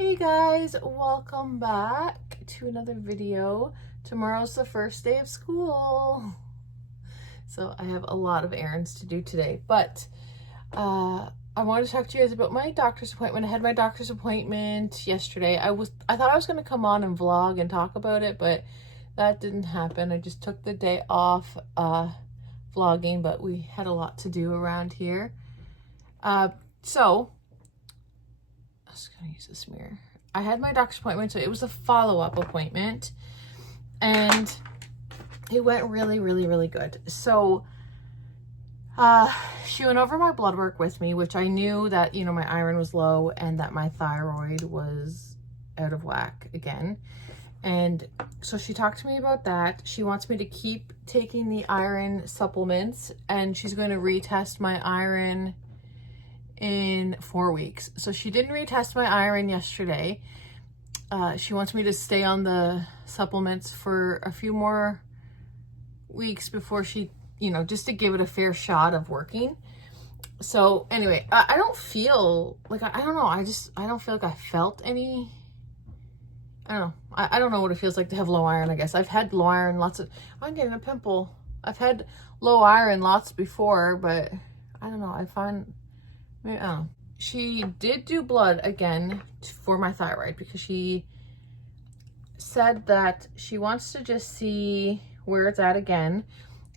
Hey guys, welcome back to another video. Tomorrow's the first day of school. So I have a lot of errands to do today, but I wanted to talk to you guys about my doctor's appointment. I had my doctor's appointment yesterday. I thought I was going to come on and vlog and talk about it, but that didn't happen. I just took the day off vlogging, but we had a lot to do around here. So I was gonna use this mirror. I had my doctor's appointment, so it was a follow-up appointment, and it went really good. So she went over my blood work with me, which I knew that, you know, my iron was low and that my thyroid was out of whack again. And so she talked to me about that. She wants me to keep taking the iron supplements, and she's going to retest my iron in 4 weeks. So she didn't retest my iron yesterday. She wants me to stay on the supplements for a few more weeks before she, you know, just to give it a fair shot of working. So anyway, I don't feel like, I don't know. I don't feel like I felt any, I don't know. I don't know what it feels like to have low iron, I guess. I've had low iron I'm getting a pimple. I've had low iron lots before, but I don't know. I don't know. She did do blood again for my thyroid because she said that she wants to just see where it's at again.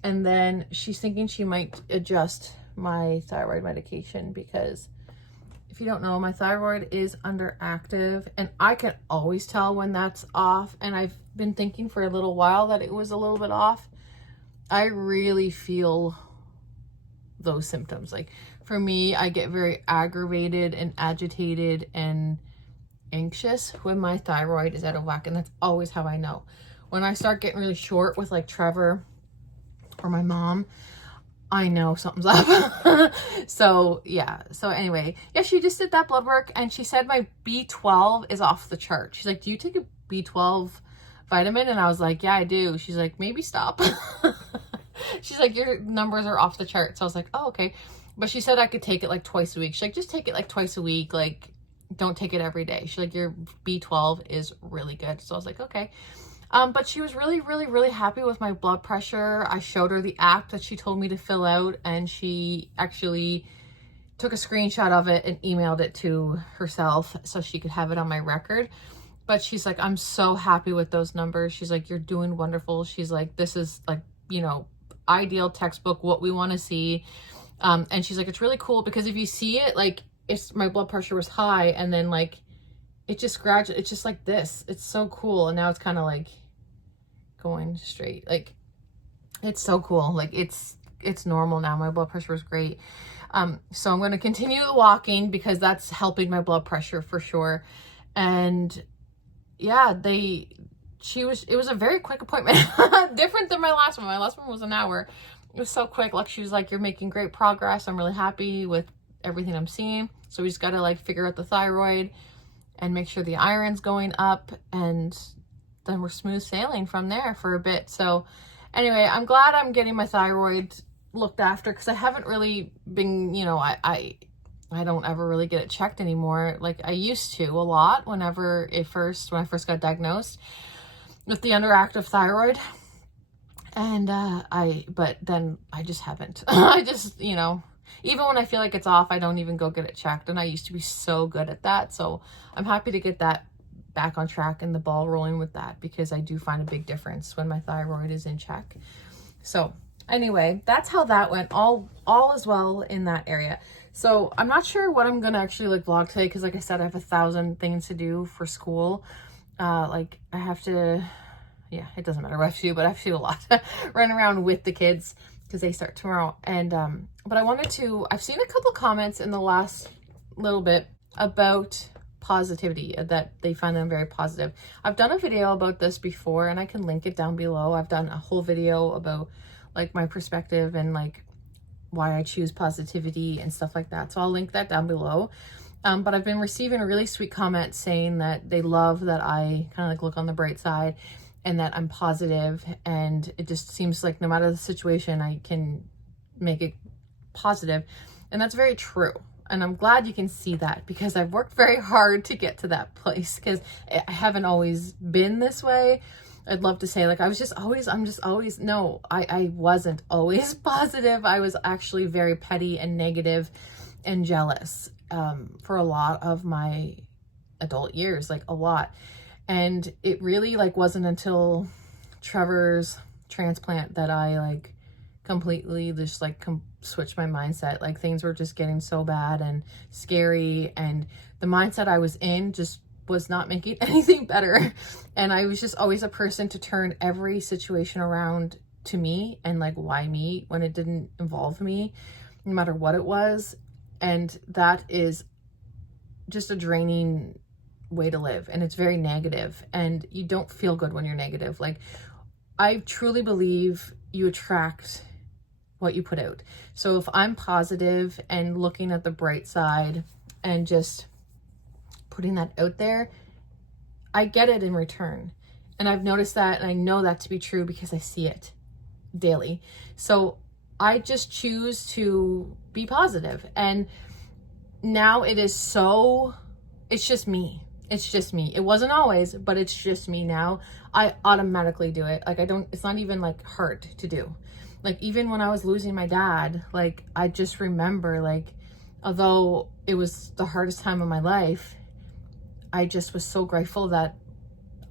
And then she's thinking she might adjust my thyroid medication because if you don't know, my thyroid is underactive and I can always tell when that's off. And I've been thinking for a little while that it was a little bit off. I really feel those symptoms. Like for me, I get very aggravated and agitated and anxious when my thyroid is out of whack, and that's always how I know. When I start getting really short with like Trevor or my mom, I know something's up. So yeah, so anyway, yeah, she just did that blood work and she said my B12 is off the chart. She's like, do you take a B12 vitamin? And I was like, yeah, I do. She's like, maybe stop. She's like, your numbers are off the chart. So I was like, oh, okay. But she said I could take it like twice a week. She's like, just take it like twice a week. Like, don't take it every day. She's like, your B12 is really good. So I was like, okay. But she was really happy with my blood pressure. I showed her the app that she told me to fill out, and she actually took a screenshot of it and emailed it to herself so she could have it on my record. But she's like, I'm so happy with those numbers. She's like, you're doing wonderful. She's like, this is like, you know, ideal textbook, what we want to see. And she's like, it's really cool because if you see it, like, my blood pressure was high and then like it just gradually, it's just like this. It's so cool. And now it's kind of like going straight. Like, it's so cool. Like it's normal now. My blood pressure was great. So I'm going to continue walking because that's helping my blood pressure for sure. And yeah, it was a very quick appointment. Different than my last one. My last one was an hour. It was so quick. Like, she was like, you're making great progress. I'm really happy with everything I'm seeing. So we just got to like figure out the thyroid and make sure the iron's going up, and then we're smooth sailing from there for a bit. So anyway, I'm glad I'm getting my thyroid looked after because I haven't really been, you know, I don't ever really get it checked anymore. Like I used to a lot when I first got diagnosed with the underactive thyroid. And but then I just haven't. I just, you know, even when I feel like it's off, I don't even go get it checked. And I used to be so good at that. So I'm happy to get that back on track and the ball rolling with that, because I do find a big difference when my thyroid is in check. So anyway, that's how that went. All is well in that area. So I'm not sure what I'm going to actually like vlog today, because like I said, I have 1,000 things to do for school. Like I have to, yeah, it doesn't matter what I have to do, but I have to do a lot. Run around with the kids because they start tomorrow. And, but I've seen a couple comments in the last little bit about positivity, that they find them very positive. I've done a video about this before and I can link it down below. I've done a whole video about like my perspective and like why I choose positivity and stuff like that. So I'll link that down below. But I've been receiving a really sweet comment saying that they love that I kind of like look on the bright side and that I'm positive, and it just seems like no matter the situation, I can make it positive. And that's very true. And I'm glad you can see that, because I've worked very hard to get to that place, because I haven't always been this way. I'd love to say like I'm just always, no, I wasn't always positive. I was actually very petty and negative and jealous for a lot of my adult years, like a lot. And it really like wasn't until Trevor's transplant that I like completely just like switched my mindset. Like things were just getting so bad and scary, and the mindset I was in just was not making anything better. And I was just always a person to turn every situation around to me, and like, why me when it didn't involve me, no matter what it was. And that is just a draining way to live, and it's very negative, and you don't feel good when you're negative. Like, I truly believe you attract what you put out. So if I'm positive and looking at the bright side and just putting that out there, I get it in return. And I've noticed that, and I know that to be true because I see it daily. So I just choose to be positive. And now it is so, it's just me. It's just me. It wasn't always, but it's just me now. I automatically do it. Like it's not even like hard to do. Like even when I was losing my dad, like I just remember, like, although it was the hardest time of my life, I just was so grateful that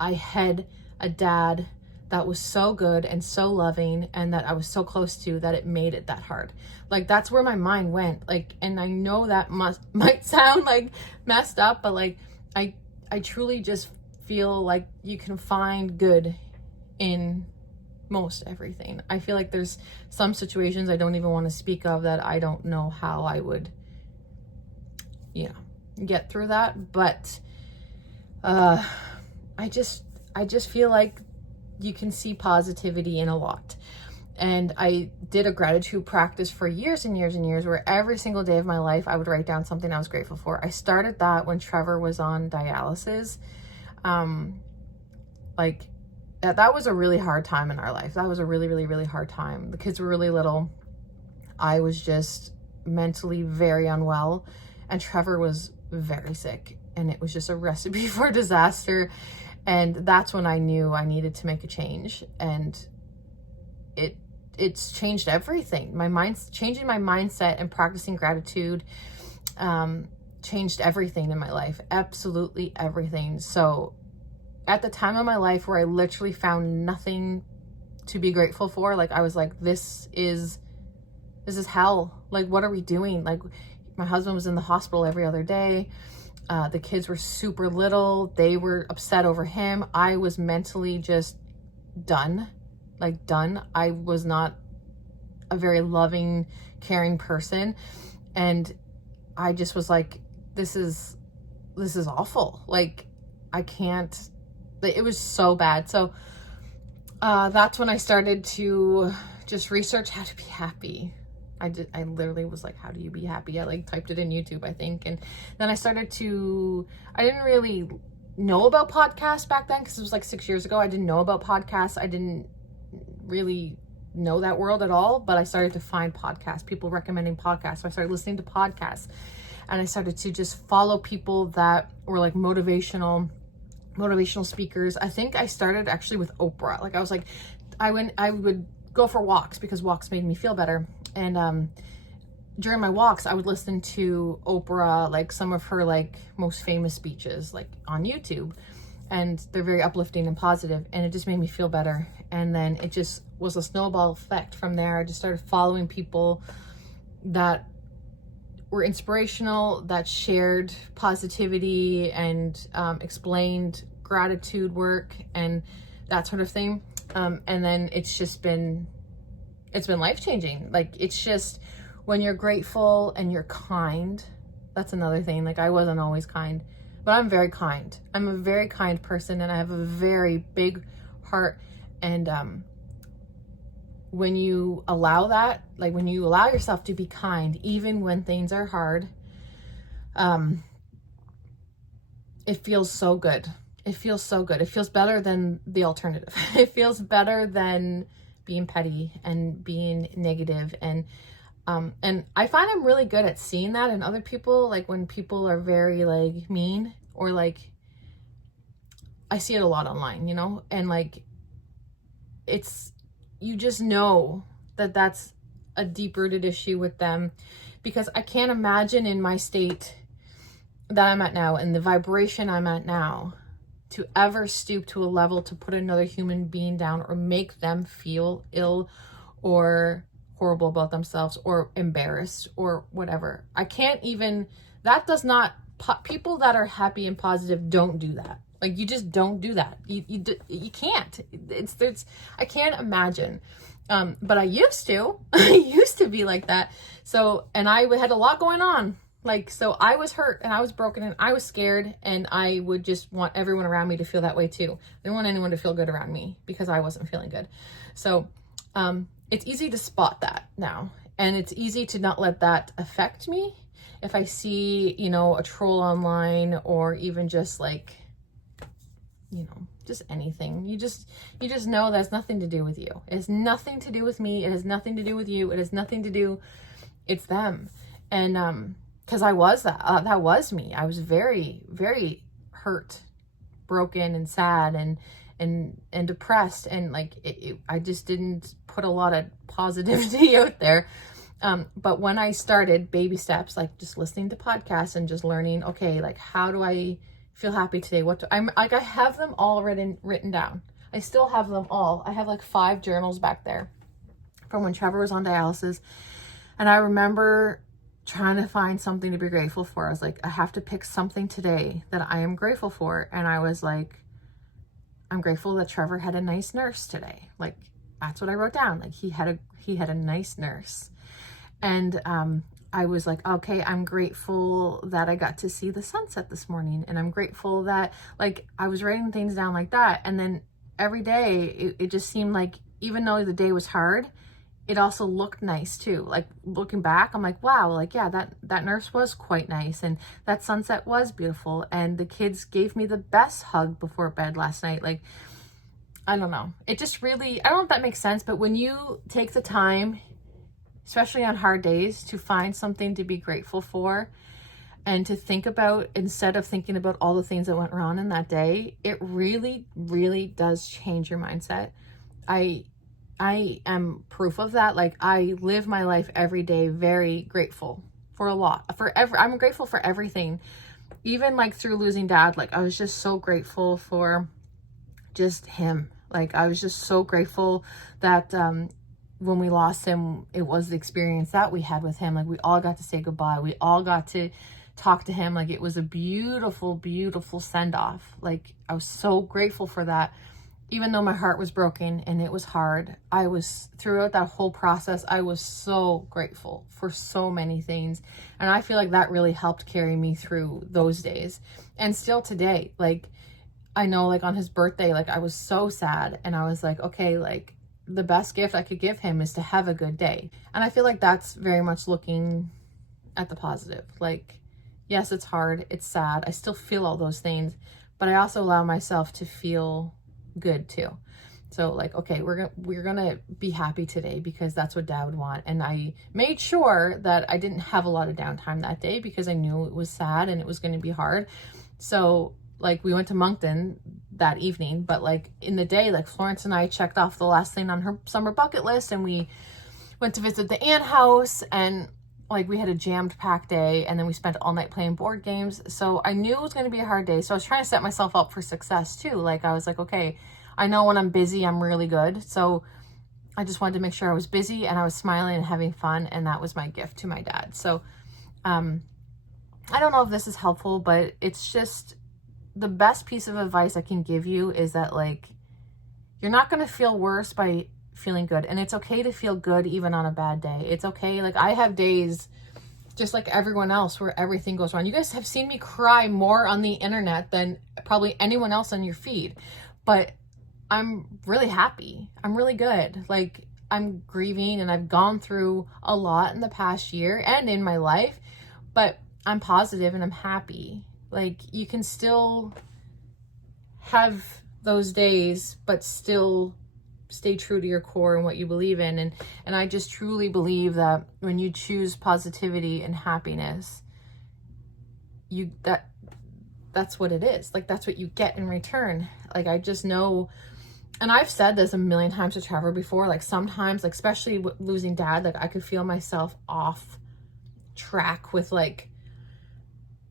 I had a dad that was so good and so loving, and that I was so close to, that it made it that hard. Like that's where my mind went. Like, and I know that might sound like messed up, but like I truly just feel like you can find good in most everything. I feel like there's some situations I don't even want to speak of that I don't know how I would, get through that. But I just feel like you can see positivity in a lot. And I did a gratitude practice for years and years and years, where every single day of my life I would write down something I was grateful for. I started that when Trevor was on dialysis. Like that was a really hard time in our life. That was a really, really, really hard time. The kids were really little. I was just mentally very unwell, and Trevor was very sick, and it was just a recipe for disaster. And that's when I knew I needed to make a change. And it's changed everything. Changing my mindset and practicing gratitude changed everything in my life. Absolutely everything. So at the time of my life where I literally found nothing to be grateful for, like I was like, this is hell. Like, what are we doing? Like, my husband was in the hospital every other day. The kids were super little. They were upset over him. I was mentally just done. Like done. I was not a very loving, caring person. And I just was like, this is awful. Like, I can't, it was so bad. So that's when I started to just research how to be happy. I literally was like, how do you be happy? I like typed it in YouTube, I think. And then I didn't really know about podcasts back then, because it was like 6 years ago. I didn't know about podcasts. I didn't really know that world at all, but I started to find podcasts, people recommending podcasts. So I started listening to podcasts, and I started to just follow people that were like motivational speakers. I think I started actually with Oprah. Like I was like, I would go for walks because walks made me feel better. And during my walks, I would listen to Oprah, like some of her like most famous speeches, like on YouTube, and they're very uplifting and positive, and it just made me feel better. And then it just was a snowball effect from there. I just started following people that were inspirational, that shared positivity and explained gratitude work and that sort of thing. And then it's been life-changing. Like, it's just when you're grateful and you're kind, that's another thing. Like, I wasn't always kind, but I'm very kind. I'm a very kind person, and I have a very big heart. And when you allow that, like when you allow yourself to be kind, even when things are hard, it feels so good. It feels so good. It feels better than the alternative. It feels better than being petty and being negative. And And I find I'm really good at seeing that in other people, like when people are very like mean, or like, I see it a lot online, you know, and like, you just know that that's a deep rooted issue with them, because I can't imagine in my state that I'm at now and the vibration I'm at now to ever stoop to a level to put another human being down or make them feel ill or horrible about themselves or embarrassed or whatever. I can't even, that does not, people that are happy and positive don't do that. Like, you just don't do that. You can't. I can't imagine. But I used to. I used to be like that. So, and I had a lot going on. Like, so I was hurt and I was broken and I was scared, and I would just want everyone around me to feel that way too. I didn't want anyone to feel good around me because I wasn't feeling good. So, it's easy to spot that now, and it's easy to not let that affect me. If I see, you know, a troll online, or even just like, you know, just anything, you just know that's nothing to do with you. It has nothing to do with me. It has nothing to do with you. It has nothing to do, it's them. And, cause I was that was me. I was very, very hurt, broken and sad and depressed. And like, I just didn't put a lot of positivity out there. But when I started baby steps, like just listening to podcasts and just learning, okay, like, how do I feel happy today? I have them all written down. I still have them all. I have like 5 journals back there from when Trevor was on dialysis. And I remember trying to find something to be grateful for. I was like, I have to pick something today that I am grateful for. And I was like, I'm grateful that Trevor had a nice nurse today. Like, that's what I wrote down. Like, he had a nice nurse. And, I was like, okay, I'm grateful that I got to see the sunset this morning. And I'm grateful that, like, I was writing things down like that. And then every day it just seemed like, even though the day was hard, it also looked nice too. Like, looking back, I'm like, wow, like, yeah, that nurse was quite nice. And that sunset was beautiful. And the kids gave me the best hug before bed last night. Like, I don't know. It just really, I don't know if that makes sense, but when you take the time, especially on hard days, to find something to be grateful for and to think about, instead of thinking about all the things that went wrong in that day, it really, really does change your mindset. I am proof of that. Like, I live my life every day very grateful for a lot, I'm grateful for everything. Even like through losing Dad, like, I was just so grateful for just him. Like, I was just so grateful that, when we lost him, it was the experience that we had with him. Like, we all got to say goodbye. We all got to talk to him. Like, it was a beautiful, beautiful send off. Like, I was so grateful for that. Even though my heart was broken and it was hard, throughout that whole process, I was so grateful for so many things. And I feel like that really helped carry me through those days. And still today, like, I know, like, on his birthday, like, I was so sad, and I was like, okay, like, the best gift I could give him is to have a good day. And I feel like that's very much looking at the positive. Like, yes, it's hard, it's sad, I still feel all those things, but I also allow myself to feel good too. So, like, okay, we're gonna be happy today because that's what Dad would want. And I made sure that I didn't have a lot of downtime that day because I knew it was sad and it was going to be hard. So, like, we went to Moncton that evening, but like in the day, like, Florence and I checked off the last thing on her summer bucket list, and we went to visit the aunt house, and like, we had a jammed packed day, and then we spent all night playing board games. So I knew it was going to be a hard day. So I was trying to set myself up for success too. Like, I was like, okay, I know when I'm busy, I'm really good. So I just wanted to make sure I was busy and I was smiling and having fun. And that was my gift to my dad. So, I don't know if this is helpful, but it's just, the best piece of advice I can give you is that, like, you're not going to feel worse by feeling good. And it's okay to feel good even on a bad day. It's okay. Like, I have days just like everyone else where everything goes wrong. You guys have seen me cry more on the internet than probably anyone else on your feed, but I'm really happy. I'm really good. Like, I'm grieving and I've gone through a lot in the past year and in my life, but I'm positive and I'm happy. Like, you can still have those days, but still stay true to your core and what you believe in. And I just truly believe that when you choose positivity and happiness, that's what it is. Like, that's what you get in return. Like, I just know, and I've said this a million times to Trevor before, like sometimes, like especially losing dad, like I could feel myself off track with like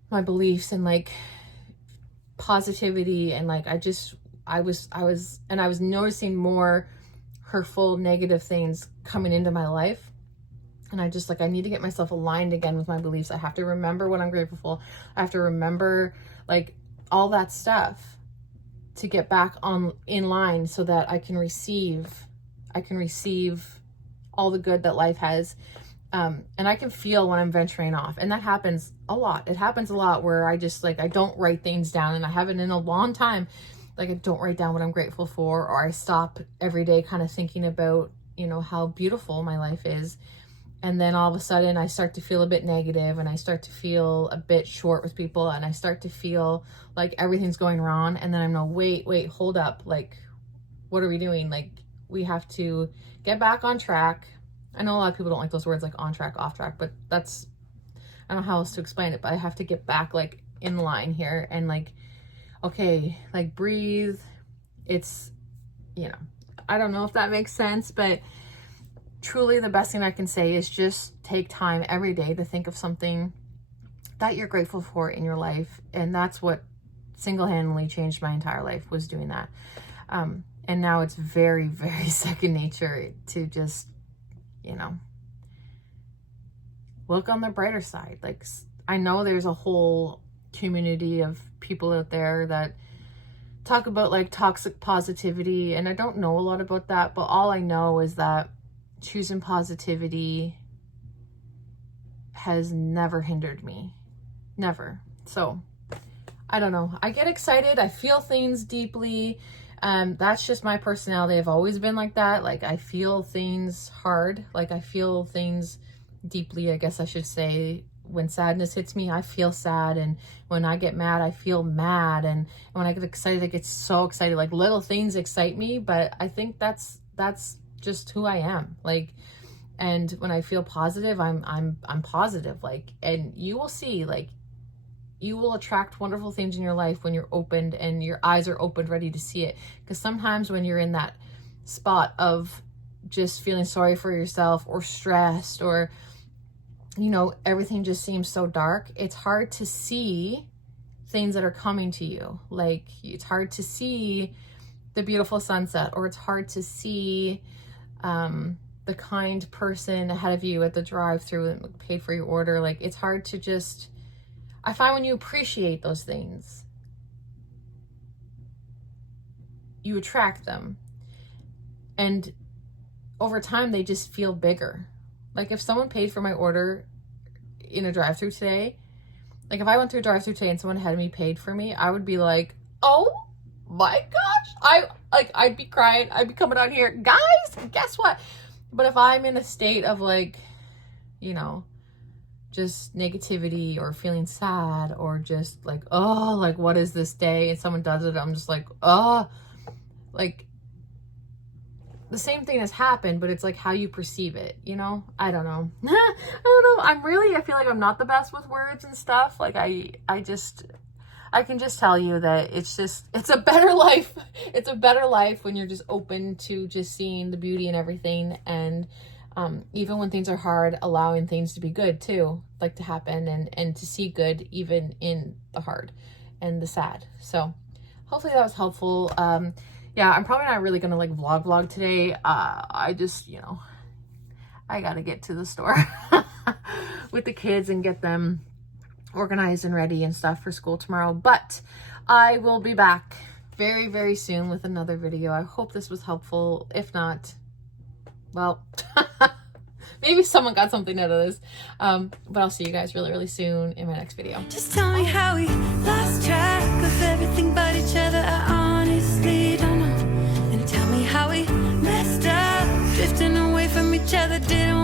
my beliefs and like positivity, and like I was noticing more hurtful, negative things coming into my life. And I just like, I need to get myself aligned again with my beliefs. I have to remember what I'm grateful for. I have to remember like all that stuff to get back in line so that I can receive all the good that life has. And I can feel when I'm venturing off, and that happens a lot. It happens a lot where I just like, I don't write things down, and I haven't in a long time. Like, I don't write down what I'm grateful for, or I stop every day kind of thinking about, you know, how beautiful my life is. And then all of a sudden I start to feel a bit negative, and I start to feel a bit short with people, and I start to feel like everything's going wrong. And then I'm no, wait, hold up. Like, what are we doing? Like, we have to get back on track. I know a lot of people don't like those words like on track, off track, but that's, I don't know how else to explain it, but I have to get back like in line here and like, okay, like breathe. It's, you know, I don't know if that makes sense, but truly the best thing I can say is just take time every day to think of something that you're grateful for in your life. And that's what single-handedly changed my entire life, was doing that. And now it's very, very second nature to just, you know, look on the brighter side. Like, I know there's a whole community of people out there that talk about like toxic positivity, and I don't know a lot about that, but all I know is that choosing positivity has never hindered me. Never. So I don't know. I get excited. I feel things deeply. That's just my personality. I've always been like that. Like, I feel things hard. Like, I feel things deeply, I guess I should say. When sadness hits me, I feel sad. And when I get mad, I feel mad. And when I get excited, I get so excited. Like, little things excite me, but I think that's just who I am. Like, and when I feel positive, I'm positive. Like, and you will see, like, you will attract wonderful things in your life when you're opened and your eyes are opened, ready to see it. Because sometimes when you're in that spot of just feeling sorry for yourself or stressed, or, you know, everything just seems so dark, it's hard to see things that are coming to you. Like, it's hard to see the beautiful sunset, or it's hard to see the kind person ahead of you at the drive-thru that paid for your order. Like, it's hard to just, I find when you appreciate those things, you attract them. And over time, they just feel bigger. Like, if someone paid for my order in a drive-thru today, like if I went through a drive-thru today and someone ahead of me paid for me, I would be like, oh my gosh. I'd be crying. I'd be coming out here, guys, guess what? But if I'm in a state of like, you know, just negativity or feeling sad, or just like, oh, like, what is this day? And someone does it, I'm just like, oh, like, the same thing has happened, but it's like how you perceive it, you know? I don't know. I don't know. I feel like I'm not the best with words and stuff. Like, I can just tell you that it's a better life. It's a better life when you're just open to just seeing the beauty in everything. And even when things are hard, allowing things to be good too, like to happen, and to see good even in the hard and the sad. So hopefully that was helpful. Yeah, I'm probably not really gonna like vlog today. I just, you know, I gotta get to the store with the kids and get them organized and ready and stuff for school tomorrow. But I will be back very, very soon with another video. I hope this was helpful. If not, well, maybe someone got something out of this. But I'll see you guys really, really soon in my next video. Just tell me how we lost track of everything but each other. I honestly don't know. And tell me how we messed up, drifting away from each other. Didn't